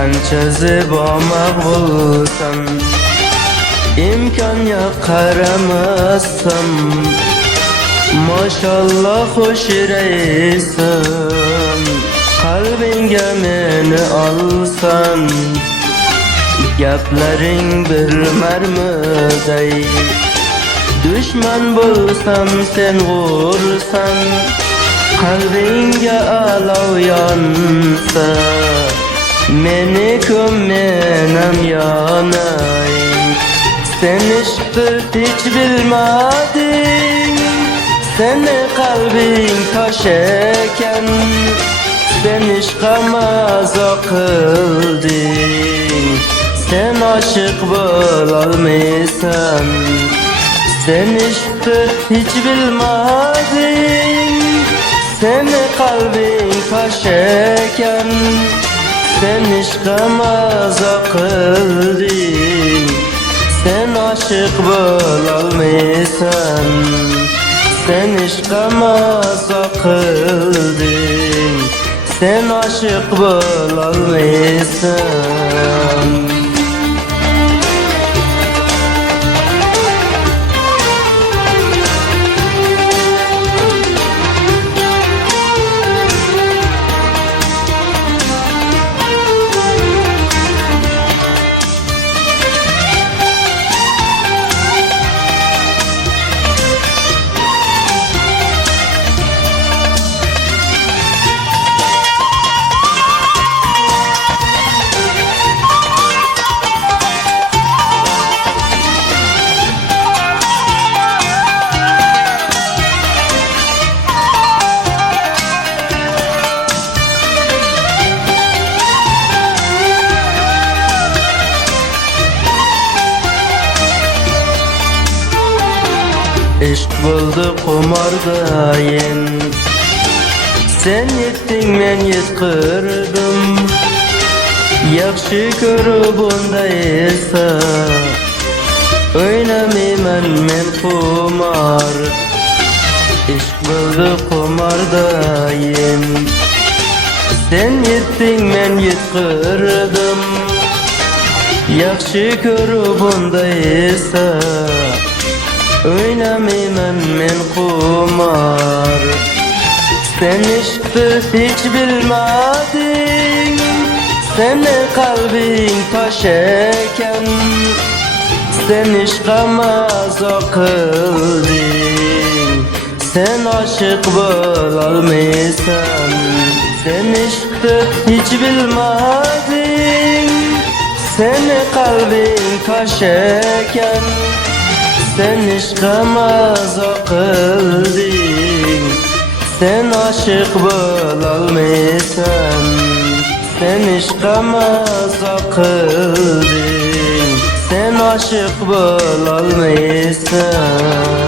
qanchasi bomaq bo'lsam, imkon yo'q qaramasam, mashallah xush raysan, qalbingga meni olsan, gaplaring bir marmiday, dushman bo'lsam sen g'ursan, qalbingga alov yonsa, meni ko'm menam yonay. Sen ishqni hech bilmading, seni qalbing tosh ekan, sen ishqqa mazo qilding, sen oshiq bo'lolmaysan. Sen ishqni hech bilmading, seni qalbing tosh ekan, sen ishqqa mazo qilding, sen oshiq bo'lolmaysan. Sen ishqqa mazo qilding, sen oshiq bo'lolmaysan. Ishq bo'ldi qimordayin, sen yetding men yetqirdim, yaxshi ko'rib bunday esa o'ynamayman men qimor. Ishq bo'ldi qimordayin, sen yetding men yetqirdim, yaxshi ko'rib bunday esa o'ynamayman men qimor. Sen ishqni hech bilmading, seni qalbing tosh ekan, sen ishqqa mazo qilding, sen oshiq bo'lolmaysan. Sen ishqni hech bilmading, seni qalbing tosh ekan, sen ishqqa mazo qilding, sen oshiq bo'lolmaysan. Sen ishqqa mazo qilding, sen oshiq bo'lolmaysan.